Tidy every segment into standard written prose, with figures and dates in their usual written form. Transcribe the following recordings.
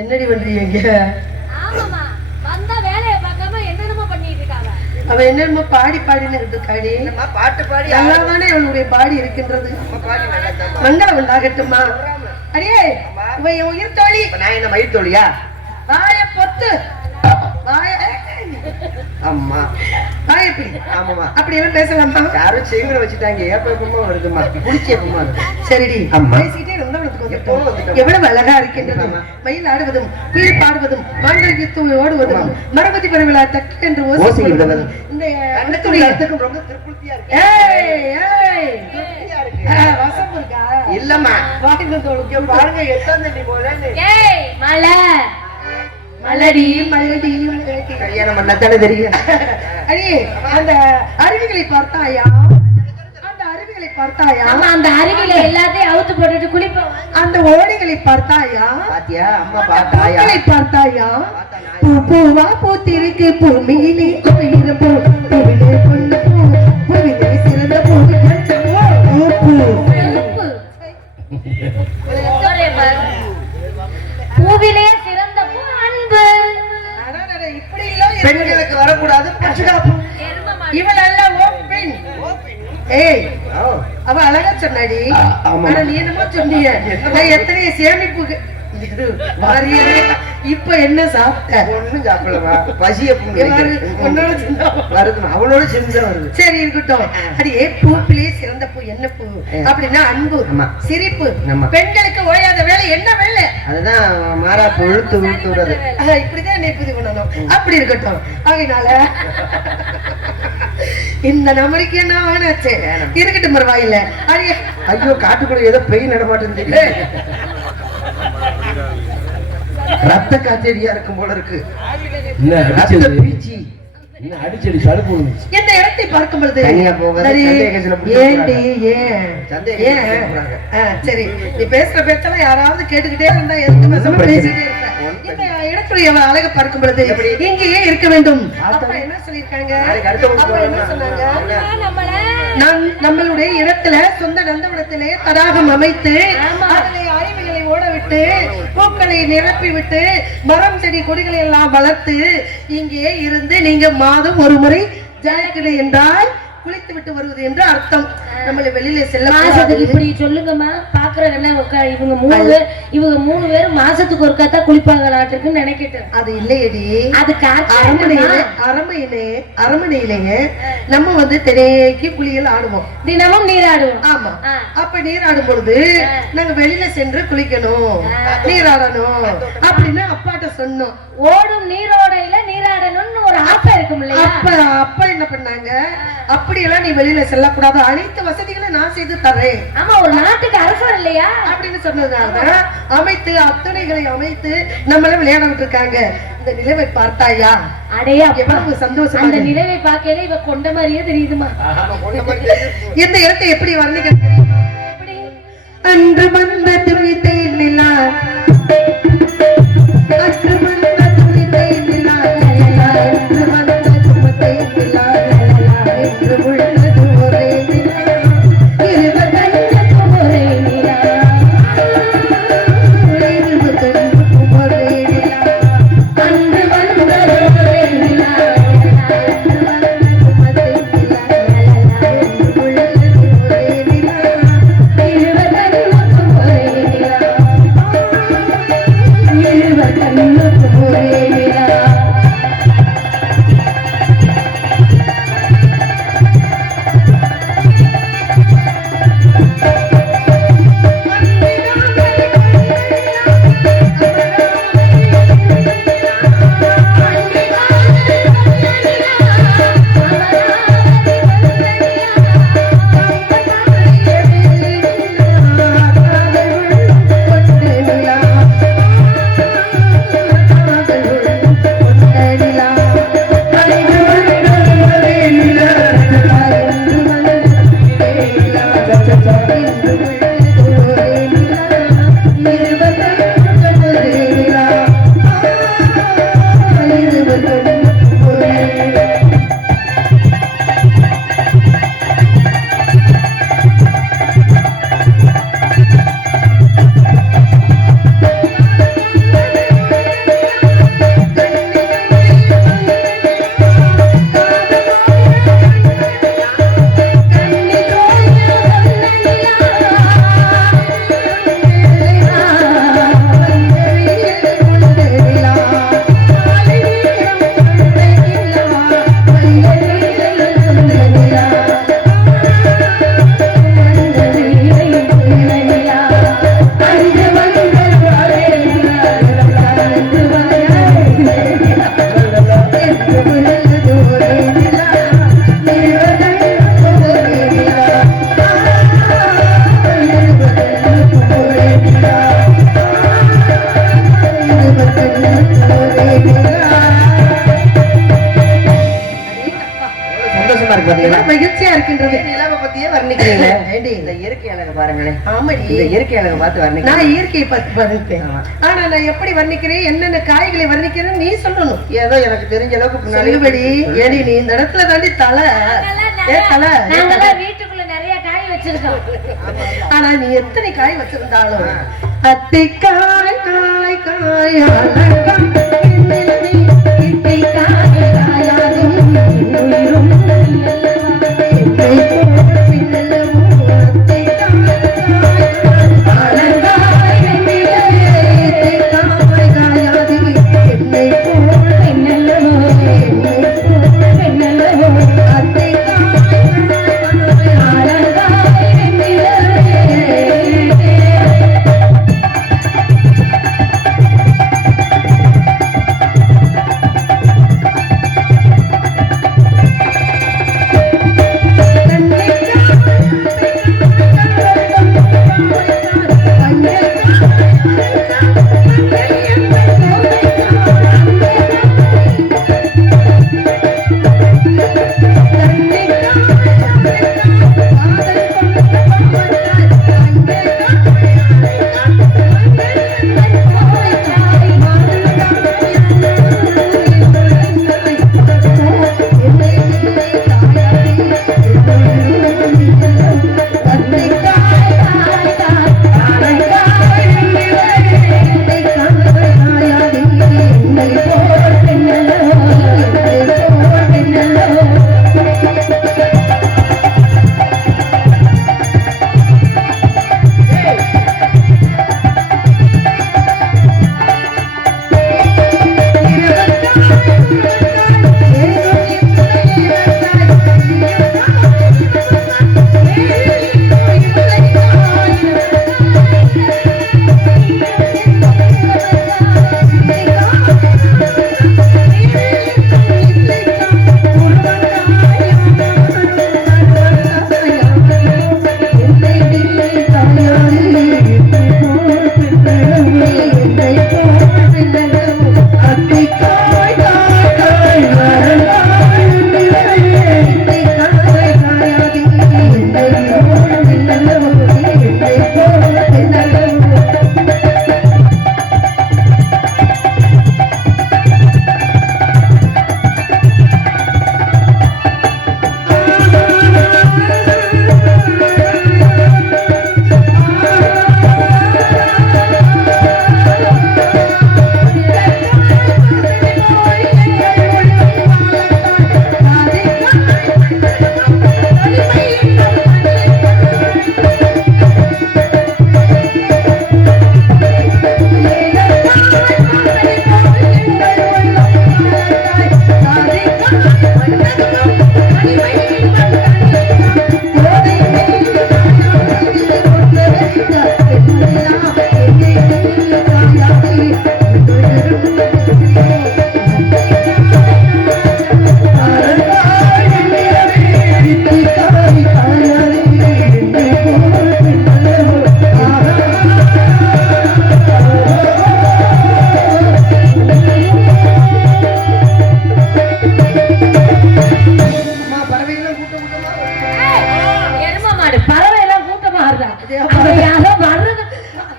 என்னடி பண்றீங்க? ஆமாமா, வந்த வேலைய பார்க்காம என்னென்னமோ பண்ணிட்டு இருக்காங்க. அவ என்னென்னமோ பாடி பாடின்னு இருக்காடி. நம்ம பாட்டு பாடி எல்லாதானே அவளுடைய பாடி இருக்கின்றது. நம்ம பாடி வேண்டாம். மங்களம் உண்டாகட்டுமா? அடியே, இவன் என் உயிர் தோழி. நான் என்ன மயிர் தோழியா? வாய பொத்து. வாய அம்மா. வாய பிடி. ஆமாமா. அப்படி எல்லாம் பேசலாமா? யாரும் செய்முறை வச்சுட்டாங்க. ஏப்பமா வருதுமா. குடிச்சு எப்பமா வருது? சரிடி. அம்மா. பேசிட்டே இருந்தா எவ்வளவு அழகா இருக்கின்றது. மயில் ஆடுவதும் குயில் பாடுவதும் மாங்கல்யத்து ஓடுவதும் மரபதி பெருவிழா தக்கி என்று ஓசி விடுவதும் இந்த அர்த்தத்துக்கு ரொம்ப திருப்தியா இருக்கு. வசம் இருக்கா? இல்லம்மா. வாங்க தோளுக்கு பாருங்க எத்தனை நீ போலன்னு. ஏய் மலை மலடி மலடி கல்யாணம் பண்ணத்தானே தெரியும். அடியே, அந்த அருவிகளை பார்த்தாயா? அந்த அருவிகளை பார்த்தாயா? ஆமா, அந்த அருவியில எல்லாத்தையும் அவுத்து போட்டுட்டு குளிப்போம். அந்த ஓடைகளை பார்த்தாயா? பாத்தியா? அம்மா பார்த்தாயா? பூக்களை பார்த்தாயா? பூ பூவா பூத்திருக்கு பூமியிலே ஆயிரம் பூ பூவிலே பொண்ணு பூ பூவிலே சிறந்த பூ பூவிலே சிறந்த பூ அன்பு. இப்படி இல்ல பெண்களுக்கு வரக்கூடாது பச்சுகாப்பு. இவள் அல்ல ஓ பெண். ஏய், அவ அழகா சொன்னாடி. ஆனா நீ என்னமோ சொன்னீங்க, நான் எத்தனை சேமிப்பு இப்ப என்ன சாப்பிட்ட? ஒண்ணும் சாப்பிடலமா. பசிய வருது. அவளோட சேர்ந்து வருது. சரி இருக்கட்டும். அடியே, பூப்பிலே சிறந்த பூ என்ன பூ அப்படின்னா அன்பு, சிரிப்பு. பெண்களுக்கு ஓயாத வேலை என்ன வேலை? அதுதான் மாறா பொழுத்து விழுத்துறது. இப்படிதான் என்னை புது பண்ணணும். அப்படி இருக்கட்டும். அதனால இந்த நம்பருக்கு என்ன ஆனாச்சு இருக்கட்டும் பரவாயில்ல. அடியே, ஐயோ காட்டுக்குள்ள ஏதோ பெய் நடமாட்டம் தெரியும். ரத்த காத்தேரியா இருக்கும் போல இருக்கு. அடிச்சடி தடுப்பு. இந்த இடத்தை பார்க்கும் பொழுது சரி, நீ பேசுற பேச்செல்லாம் யாராவது கேட்டுக்கிட்டே இருந்தா எதுக்கு பேசிட்டே இருப்பேன். இந்த இடத்துடைய அழகை பார்க்கும் பொழுது இங்கேயே இருக்க வேண்டும். என்ன சொல்லிருக்காங்க? என்ன சொன்னாங்க? நம்மளுடைய இடத்துல சொந்த நந்தவனத்திலே தடாகம் அமைத்து அதிலே அருவிகளை ஓட விட்டு பூக்களை நிரப்பி விட்டு மரம் செடி கொடிகளை எல்லாம் வளர்த்து இங்கே இருந்து நீங்க மாதம் ஒரு முறை ஜாயக்கிளை என்றால் குளித்து விட்டு வருவது என்று அர்த்தம். நம்மள வெளியில செல்ல மாசத்துக்கு இப்படி சொல்லுங்கம்மா. பாக்குறவங்க இவங்க 3 பேரும் மாசத்துக்கு ஒருக்கா தான் குளிப்பாங்களாட்டிருக்குன்னு நினைக்கிட்டேன். அது இல்லையடி. அது அரமனையிலேயே நம்ம வந்து தினைக்கு குளியல் ஆடுவோம். தினமும் நீராடுவோம். ஆமா. அப்ப நீராடும் பொழுது நாங்க வெளியில சென்று குளிக்கணும், நீராடணும் அப்படின்னு அப்பாட்ட சொன்னோம். ஓடும் நீரோடையில நீராடணும்னு ஒரு ஆசை இருக்கும் இல்லையா? அப்ப என்ன பண்ணாங்க, அப்படியெல்லாம் நீ வெளியில செல்லக்கூடாது, அனைத்து வசதிகளும் நான் செய்து தரேன். ஆமா, ஒரு நாட்டுக்கு அரசர் இல்லையா அப்படின்னு சொன்னதுனால அமைத்து அத்தனைகளை அமைத்து நம்மள விளையாட விட்டு இருக்காங்க. இந்த நிலவை பார்த்தாயா? அடையா, எவ்வளவு சந்தோஷம். அந்த நிலவை பார்க்கல இவ கொண்ட மாதிரியே தெரியுதுமா. இந்த இடத்தை எப்படி வர்ணிக்க? அன்று வந்த துணித்தை நிலா, அன்று வந்த துணித்தை நிலா, அன்று வந்த துணித்தை நிலா, என்று உள்ளது ஒரே நிலா, இருவர் கண்ணுக்கு ஒரே நிலா. பாத்தீங்களா? மகிழ்ச்சியா இருக்கின்றது. நிலாவை பத்தியே வர்ணிக்கிறீங்க. ஏண்டி? இந்த இயற்கை அழகை பாருங்களேன். ஆமாடி. இந்த இயற்கை அழகை பார்த்து வர்ணிக்கிறேன். நான் இயற்கையை பார்த்து வர்ணிப்பேன். ஆனா நான் எப்படி வர்ணிக்கிறேன், என்னென்ன காய்களை வர்ணிக்கிறேன் நீ சொல்லணும். ஏதோ எனக்கு தெரிஞ்ச அளவுக்கு முன்னாடி சொல்லுபடி. ஏடி நீ இந்த இடத்துல தாண்டி தலை தலை. நாங்கெல்லாம் வீட்டுக்குள்ள நிறைய காய் வச்சிருக்கோம். ஆனா நீ எத்தனை காய் வச்சிருந்தாலும் அத்திக்காய் காய் காய் அழகாய் நிலவே, இத்தை காய் காயாகும் உயிரும் என்னை போல் பின்னலவும் அத்திக்காய் காய் அழகாய் நிலவே, இத்தை காய் காயாகும் என்னை போல் பின்னலவும் என்னை போல் பின்னலவும் அத்திக்காய்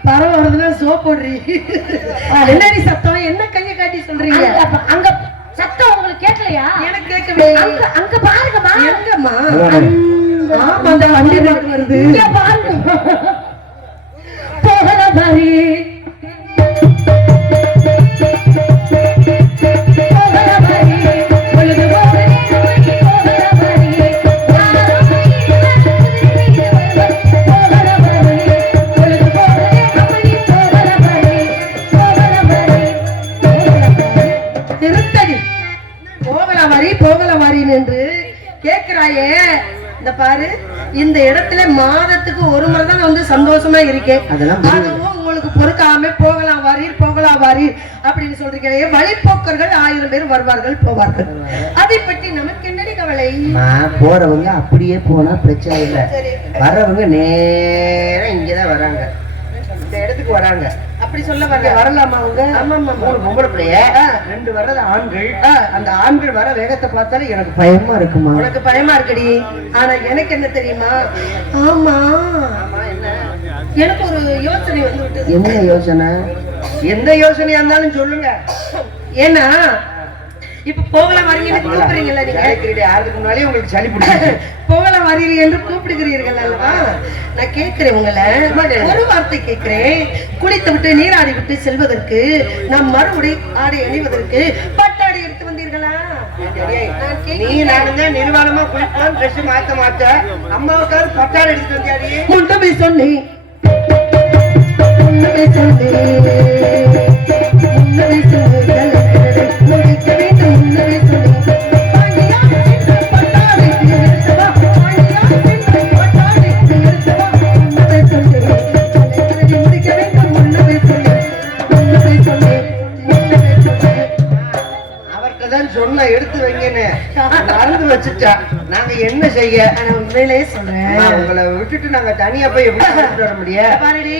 பறவை வருதுன்னா சோப்போடுறி. என்னடி சத்தம்? என்ன கையை காட்டி சொல்றீங்க? அங்க சத்தம் உங்களுக்கு கேட்கலையா? எனக்கு கேட்கவே. அங்க பாருங்கம்மா. எங்கம்மா? ஆமா, அந்த வண்டி வருது. இங்க பாருங்க. போகல பாரு. என்று கேக்குறாயே, இந்த பாரு, இந்த இடத்துல மாதத்துக்கு ஒரு முறை தான் வந்து சந்தோஷமா இருக்கேன். அதுவும் உங்களுக்கு பொறுக்காம போகலாம் வாரீர் போகலாம் வாரீர் அப்படின்னு சொல்றீங்க. வழிபோக்கர்கள் 1000 பேர் வருவார்கள் போவார்கள். அதை பற்றி நமக்கு என்னடி கவலை? போறவங்க அப்படியே போனா பிரச்சனை இல்லை, வர்றவங்க நேரம் இங்கதான் வராங்க, இந்த இடத்துக்கு வராங்க. அப்படி சொல்ல இங்க வர வரலாமா அவங்க? ஆமா, ஆமா. 3 பொம்பளை பிள்ளைய 2 வர்றது ஆண்கள். அந்த ஆண்கள் வர வேகத்தை பார்த்தாலே எனக்கு பயமா இருக்குமா? உனக்கு பயமா இருக்குடி. ஆனா எனக்கு என்ன தெரியுமா? ஆமா, எனக்கு ஒரு யோசனை வந்து விட்டது. என்ன யோசனை? எந்த யோசனையா இருந்தாலும் சொல்லுங்க. ஏன்னா இப்ப போகலாம் வரீங்கன்னு கூப்பிடுறீங்கல்ல நீங்க. யாருக்கு முன்னாலே உங்களுக்கு சளி பிடிக்குது. போகலாம் வரீங்க என்று கூப்பிடுகிறீர்கள் அல்லவா? நான் கேட்கிறேன் உங்களை ஒரு வார்த்தை கேட்கிறேன். குளித்து விட்டு நீராடி விட்டு செல்வதற்கு நாம் மறுபடி ஆடை அணிவதற்கு பட்டாடை எடுத்து வந்தீர்களா? நீ நானும் தான் நிர்வாணமா குளிப்போம், ட்ரெஸ் மாத்த மாத்த. அம்மாவுக்காவது பட்டாடை எடுத்து வந்தியாடி. முண்டமே சொன்னேன், முன்னமே சொன்னேன், முன்னமே சொன்னேன், முடிக்க வேண்டும் முன்னமே சொன்னேன். பாண்டியா சென்ற பட்டாடைக்கு எடுத்தவா, பாண்டியா சென்ற பட்டாடைக்கு எடுத்தவா, முன்னமே சொன்னேன், தலைவரை முடிக்க வேண்டும் முன்னமே சொன்னேன், முன்னமே சொன்னேன், முன்னமே சொன்னேன். அவர்கிட்ட தான் சொன்ன எடுத்து வைங்கன்னு மறந்து வச்சுட்டா. நாங்க என்ன செய்ய? ஆனா உண்மையிலேயே சொல்றேன், நான் உங்களை விட்டுட்டு நாங்க தனியா போய் எப்படி கூட்டிட்டு வர முடியும்? பாருடி,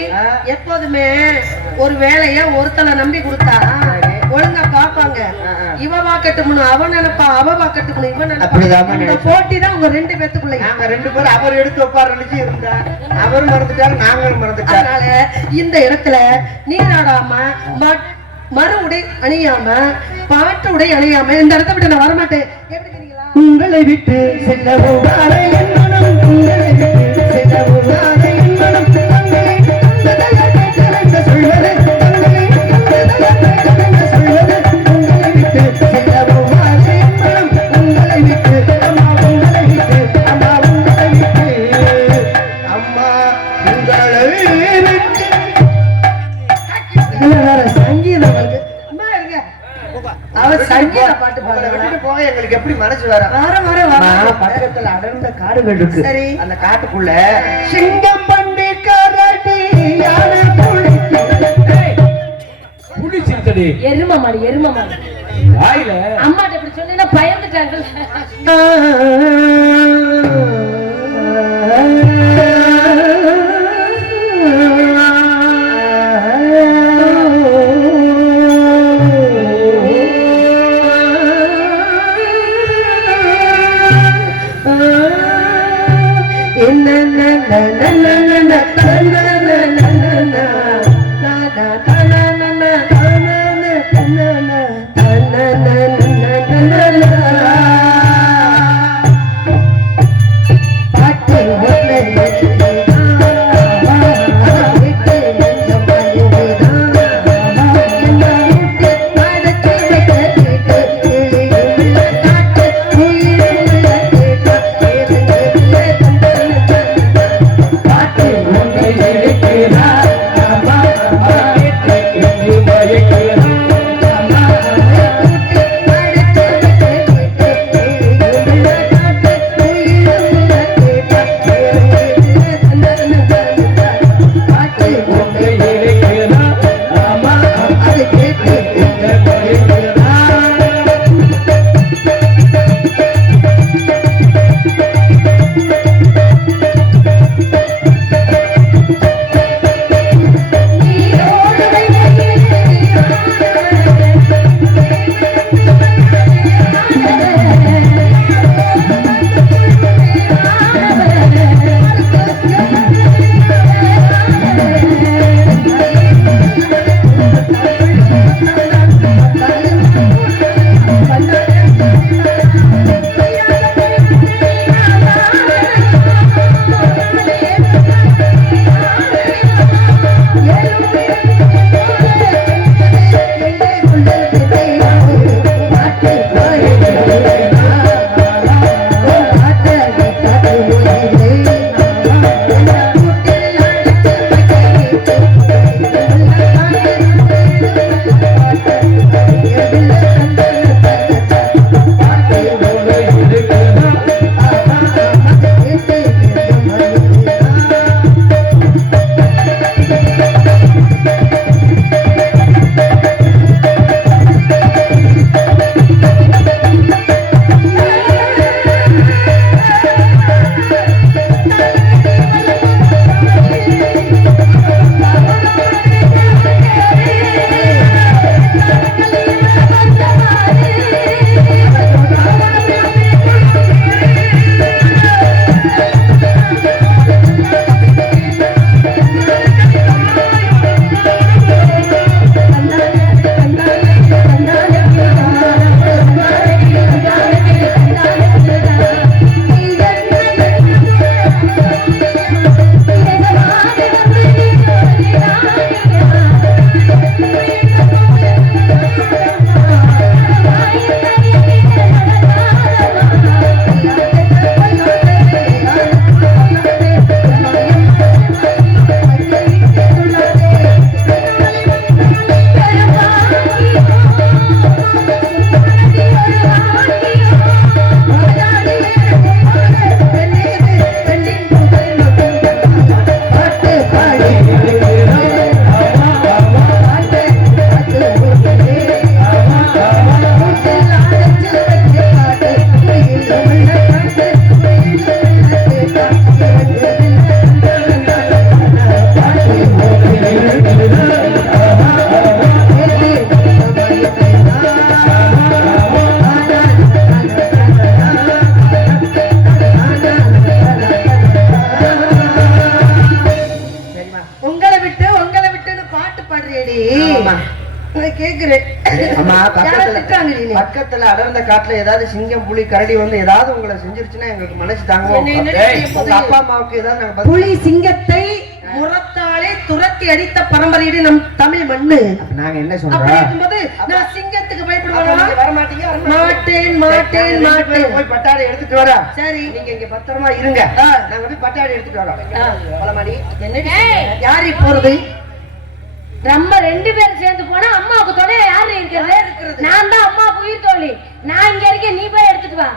எப்போதுமே ஒரு வேலைய ஒருத்தனை நம்பி கொடுத்தா ஒழுங்கா பாப்பாங்க. இவ வாக்கட்டும்னு அவன் நினைப்பா, அவ வாக்கட்டும்னு இவன் அப்படிதான் நினைப்பா. இந்த போட்டி தான் உங்க 2 பேத்துக்குள்ள. நாங்க 2 பேரும் அவர் எடுத்து வைப்பார் நினைச்சு இருந்தா அவரும் மறந்துட்டாரு, நாங்களும் மறந்துட்டாரு. அதனால இந்த இடத்துல நீராடாம மறு உடை அணியாம பாட்டு உடை அணியாம இந்த இடத்த விட்டு நான் வரமாட்டேன். எப்படி தெரியுங்களா? உங்களை விட்டு செல்லவோ வாரே என் மனம், உங்களை விட்டு செல்லவோ வாரே என் மனம். தங்களை தந்ததையா கேட்டல் என்று சொல்வது, தங்களை தந்ததையா கேட்டல் என்று சொல்வது. உங்களை விட்டு செல்லவோ வாரே என் மனம், உங்களை விட்டு அம்மா, உங்களை விட்டு அம்மா, உங்களை விட்டு அம்மா, உங்களை விட்டு. சங்கீதம் வந்து அம்மா இருங்க. அவ சங்கீத பாட்டு உங்களை பாடுறா. விட்டுட்டு போக எங்களுக்கு எப்படி மனசு வர? வர பக்கத்துல அடர்ந்த காடுகள் இருக்கு. சரி. அந்த காட்டுக்குள்ள சிங்கம் பண்டி கரடி யானை புடிச்சிருத்தடி எரும மாடு எரும மாடு. வாயில அம்மாட்ட இப்படி சொன்னீங்கன்னா பயந்துட்டாங்கல்ல. சொல்றியடி ஆமா. நான் கேக்குறேன் அம்மா யாரை திட்டுறாங்க நீ? பக்கத்துல அடர்ந்த காட்டுல ஏதாவது சிங்கம் புலி கரடி வந்து ஏதாவது உங்களை செஞ்சிருச்சுன்னா எங்களுக்கு மனசு தாங்குவோம். என்னை என்ன ஏய், செய்ய உங்க போகுது? அப்பா அம்மாவுக்கு ஏதாவது நாங்க பதில் புலி சிங்கத்தை முறத்தாலே துரத்தி அடித்த பரம்பரையிடு நம் தமிழ் மண்ணு. நாங்க என்ன அப்படி சொல்றோம்? இருக்கும்போது நான் சிங்கத்துக்கு அப்ப பயப்படுவேனா? நீங்க வர மாட்டீங்க, வர மாட்டீங்க. மாட்டேன் மாட்டேன் ரெண்டு பேரும் மாட்டேன். போய் பட்டாடை எடுத்துட்டு வர. சரி நீங்க இங்க பத்திரமா இருங்க. நாங்க போய் பட்டாடை எடுத்துட்டு வரோம். பலமாடி. என்னடி சொல்ற? யாரு போறது? நம்ம 2 பேரும் சேர்ந்து போனா அம்மாவுக்கு துணை யாரு இருக்கிறது? நான் தான் அம்மா உயிர் தோழி. நான் இங்க இருக்கேன், நீ போய் எடுத்துட்டு வா.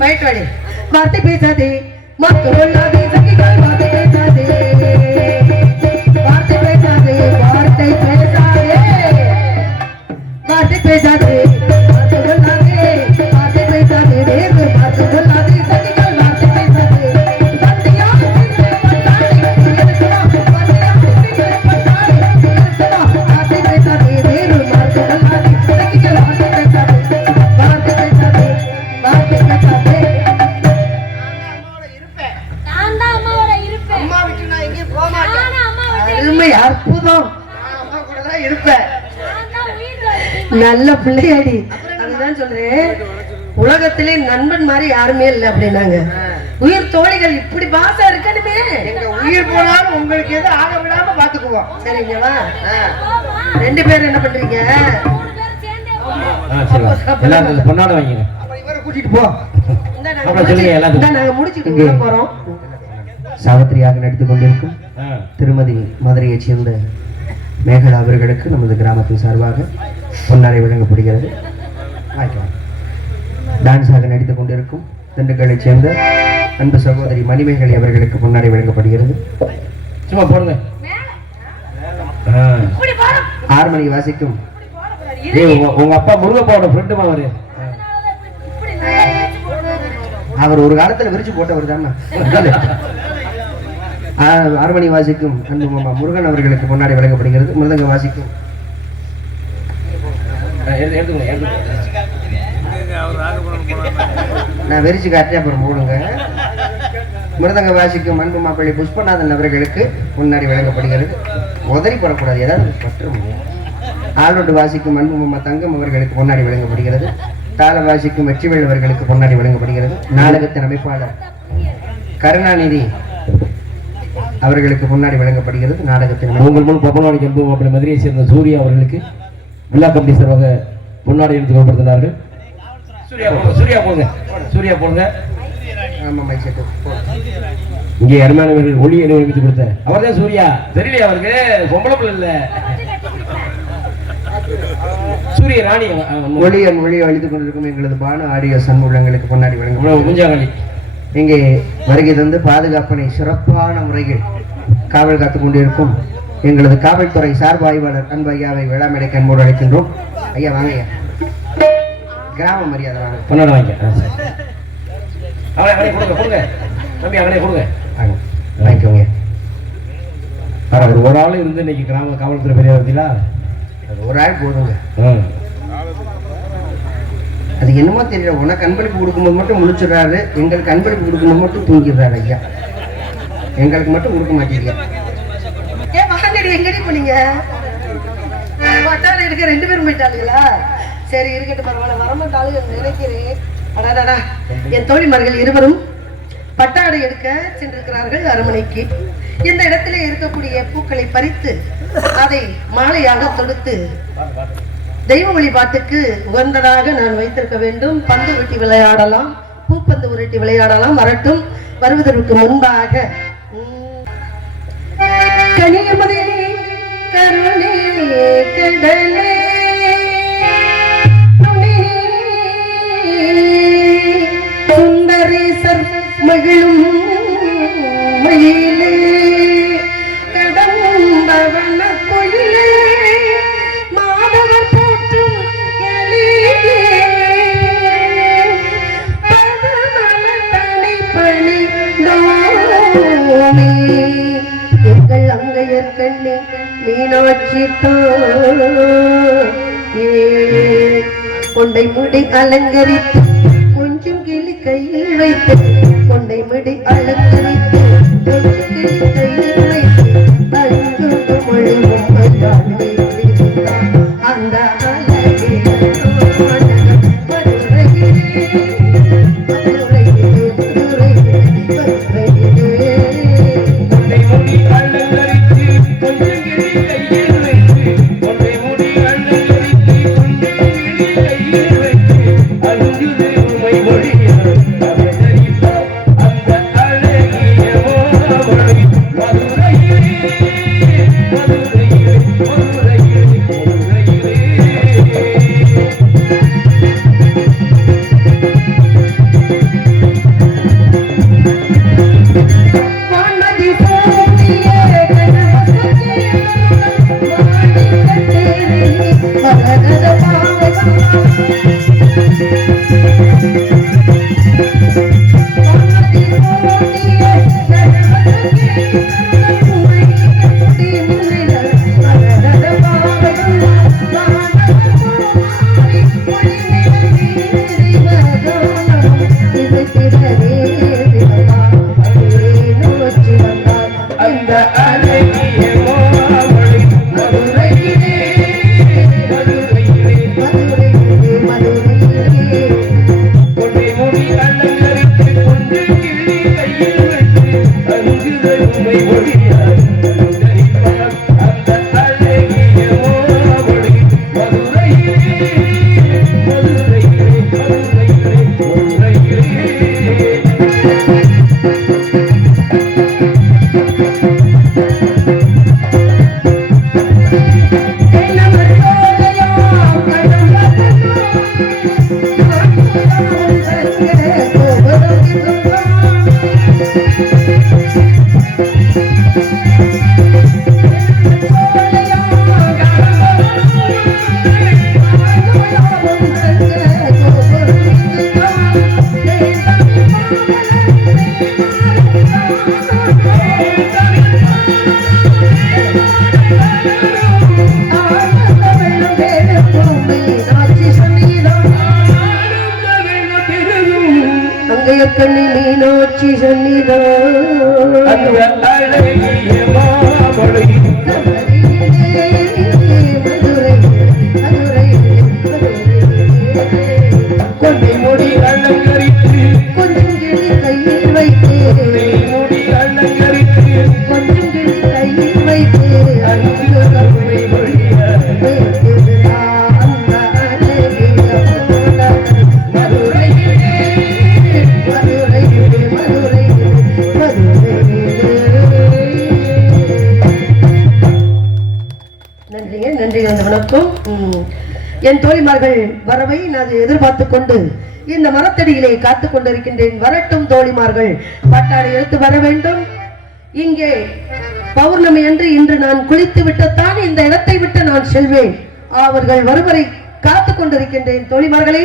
போயிட்டு வாடி. வார்த்தை பேசாதே மத்து கொள்ளாதே சகிகள் வார்த்தை பேசாதே வார்த்தை பேசாதே வார்த்தை பேசாதே வார்த்தை பேசாதே மத்து கொள்ளாதே வார்த்தை பேசாதே தேவு மத்து கொள்ளாதே சகிகள் வார்த்தை பேசாதே சத்தியா பட்டாளி இருக்கமா சத்தியா பட்டாளி இருக்கமா வார்த்தை பேசாதே தேவு மத்து கொள்ளாதே சகிகள் வார்த்தை பேசாதே வார்த்தை பேசாதே வார்த்தை பேசாதே. நான் தான் அம்மாவோட இருப்பேன். அம்மா விட்டு நான் எங்கேயும் போக மாட்டேன். நானும் அம்மா விட்டு அருமை அற்புதம். நான் அம்மா கூட தான் இருப்பேன். நான் தான் உயிர் தோழி. நல்ல பிள்ளையாடி. அதுதான் சொல்றேன், உலகத்திலே நண்பன் மாதிரி யாருமே இல்லை அப்படின்னாங்க. உயிர் தோழிகள் இப்படி பாசம் இருக்கணுமே. எங்க உயிர் போனாலும் உங்களுக்கு எதுவும் ஆக விடாம பாத்துக்குவோம். சரிங்களா? 2 பேரும் என்ன பண்றீங்க? 3 பேரும் சேர்ந்தே போறோம். சரி எல்லாரும் பொன்னாட வாங்கிங்க. அப்புறம் இவரை கூட்டிட்டு போ. இந்தா நாங்க அப்புறம் சொல்லுங்க எல்லாத்துக்கும். இந்தா நாங்க முடிச்சுட்டு உள்ள போறோம். சாவித்திரியாக நடித்துக் கொண்டிருக்கும் திருமதி மதுரையைச் சேர்ந்த மேகலா அவர்களுக்கு நமது கிராமத்தின் சார்பாக பொன்னாடை வழங்கப்படுகிறது. டான்ஸாக நடித்துக் கொண்டிருக்கும் திண்டுக்கல்லைச் சேர்ந்த அன்பு சகோதரி மணிமேகலை அவர்களுக்கு பொன்னாடை வழங்கப்படுகிறது. சும்மா போடுங்க. இப்படி போறோம். 6 மணி வாசிக்கும் ஏய், உங்க அப்பா முருகப்பாவோட ஃப்ரெண்டுமா அவரு. இப்படி நல்லா பேச்சு போடுறது. அவர் ஒரு காலத்துல விரிச்சு போட்டவர் தானே. 6 மணி வாசிக்கும் அன்பு மாமா முருகன் அவர்களுக்கு பொன்னாடை வழங்கப்படுகிறது. மிருதங்க வாசிக்கும் நான் வெறிச்சு காட்டி அப்புறம் போடுங்க. மிருதங்க வாசிக்கும் அன்பு மாப்பிள்ளை புஷ்பநாதன் அவர்களுக்கு முன்னாடி வழங்கப்படுகிறது. உதறி போடக்கூடாது, ஏதாவது பற்ற முடியும். ஆல்ரவுண்டு வாசிக்கும் அன்பு மாமா தங்கம் அவர்களுக்கு பொன்னாடி வழங்கப்படுகிறது. தாள வாசிக்கும் வெற்றிவேல் அவர்களுக்கு பொன்னாடி வழங்கப்படுகிறது. நாடகத்தின் அமைப்பாளர் கருணாநிதி அவர்களுக்கு முன்னாடி வழங்கப்படுகிறது. நாடகத்தின் உங்கள் முன் பப்பனாடி கம்பு மாப்பிள்ளை மதுரையை சேர்ந்த சூர்யா அவர்களுக்கு விழா கமிட்டி சார்பாக பொன்னாடை எடுத்து கொடுத்திருந்தார்கள். சூர்யா போடுங்க, சூர்யா போடுங்க, சூர்யா போடுங்க. ஆமா மைசெட்டு இங்கே அருமையானவர்கள் ஒளி அனுபவித்து கொடுத்த அவர் தான் சூர்யா. தெரியலையா அவருக்கு? பொம்பளை பிள்ளை இல்ல, சூரிய ராணி. ஒளியன் ஒளி அழித்துக் கொண்டிருக்கும் எங்களது பானு ஆடியோ சண்முகங்களுக்கு பொன்னாடி வழங்கப்படும். முஞ்சாங்கலி இங்கே வருகை தந்து பாதுகாப்பினை சிறப்பான முறையில் காவல் காத்துக் கொண்டிருக்கும் எங்களது காவல்துறை சார்பு ஆய்வாளர் அன்பு ஐயாவை வேளாண்மைக்கு அன்போடு அழைக்கின்றோம். ஐயா வாங்க ஐயா. கிராம மரியாதை வாங்க. பொன்னாடை வாங்க. அவனை கொடுங்க, கொடுங்க தம்பி, அவனே கொடுங்க. வாங்க வாங்கிக்கோங்க. அவர் ஒரு ஆள் இருந்து இன்னைக்கு கிராம காவல்துறை பெரிய பார்த்தீங்களா? அது ஒரு ஆள் போதுங்க. அது என்னமோ தெரியல, உனக்கு அன்பளிப்பு கொடுக்கும்போது மட்டும் முழிச்சிடுறாரு, எங்களுக்கு அன்பளிப்பு கொடுக்கும்போது மட்டும் தூங்கிடுறாரு ஐயா. எங்களுக்கு மட்டும் கொடுக்க மாட்டீங்க. ஏன் வாங்கடி, எங்கடி போனீங்க? பட்டாளி எடுக்க 2 பேரும் போயிட்டாளுங்களா? சரி இருக்கட்டும், பரவாயில்ல. வரமாட்டாளுங்க நினைக்கிறேன். அடாடா, என் தோழிமார்கள் இருவரும் பட்டாடை எடுக்க சென்றிருக்கிறார்கள் அரண்மனைக்கு. இந்த இடத்திலே இருக்கக்கூடிய பூக்களை பறித்து அதை மாலையாக தொடுத்து தெய்வ வழிபாட்டுக்கு உகந்ததாக நான் வைத்திருக்க வேண்டும். பந்து உருட்டி விளையாடலாம், பூப்பந்து உருட்டி விளையாடலாம். வரட்டும், வருவதற்கு முன்பாக கனியமதே கருணே கடலே சுந்தரேசர் மகிழும் மயிலே கடம்பவன கோயிலே மாதவர் போற்றும் எழிலே பதமலர் தனி பணிந்தோமே எங்கள் அங்கையர் கண்ணே மீனாட்சி கொண்டை முடி அலங்கரித்து கொஞ்சம் கிளி கையில் வைத்து கொண்டை முடி அலங்கரித்து கொஞ்சம் கிளி கையில் வைத்து அழுது மொழியும் அந்த அழகிய கண்ணி மீனாட்சி சன்னிதான் கொண்டை முடி அலங்கரித்து கொஞ்சம் கிளி கையில் வைத்து முடி அலங்கரித்து கொஞ்சம் கிளி கையில் வைத்து வணக்கம். என் தோழிமார்கள் வரவை நான் எதிர்பார்த்து கொண்டு இந்த மரத்தடியிலே காத்துக் கொண்டிருக்கின்றேன். வரட்டும் தோழிமார்கள், பட்டாடை எடுத்து வர வேண்டும். இங்கே பௌர்ணமி என்று இன்று நான் குளித்து விட்டுத்தான் இந்த இடத்தை விட்டு நான் செல்வேன். அவர்கள் வருவரை காத்துக் கொண்டிருக்கின்றேன். தோழிமார்களே